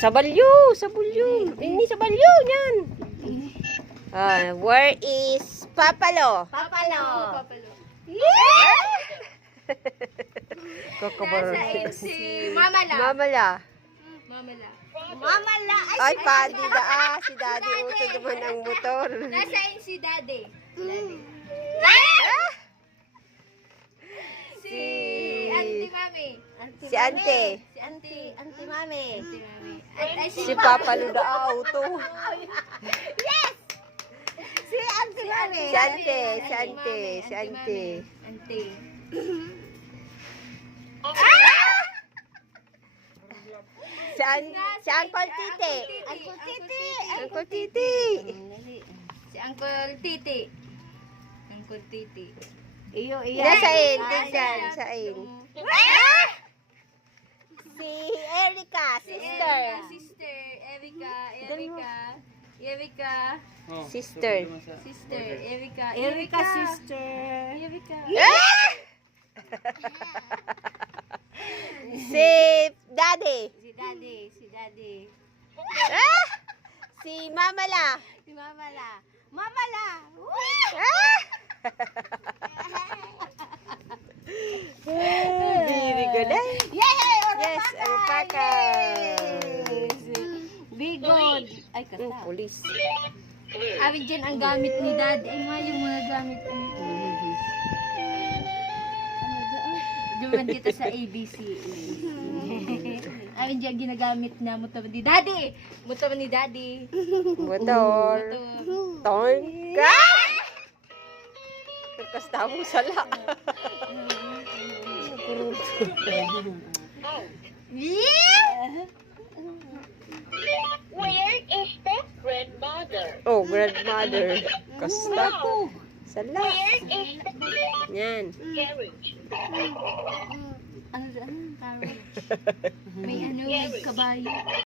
Sa balyo, sa balyo. Ini sa balyo niyan. Where is Papalo? Papalo. Kokobaro. Si Mamala. Mamala. Mamala. Mamala. Ay, padi da. Si Daddy Uto naman ang motor. Nasaan si Daddy? Si Auntie Mami. Si Ante. Si Auntie. Auntie Mami. Auntie Mami. Ay, Si Papalo da Auto. Yes! Si Auntie Mami. Si Ante. Si Ante. Si Ante. Auntie. Si Uncle Titi. Uncle Titi. Uncle Titi. Si Uncle Titi. Uncle Titi. Iyo. Nasain. Tignan. Sain. Si Erica, sister. Sister. Erika. Sister. Sister. Erika. Erica, sister. Erika. Si Daddy. Si Daddy. Si Mamala. Si Mamala. Mamala. Very good. Yay! Yes, alpaca. Bigod. Ay, Pulis. Awin dyan ang gamit ni Daddy. Ay, nga yung mga gamit. Duman kita sa ABC. Awin dyan ginagamit na motor ni Daddy. Motor ni Daddy. Motor. Tonka. Kasta mo sala. Where is the grandmother? Oh, grandmother. Kasta. Sala. Where is the Yan. carriage? Ano? May ano, may kabayo.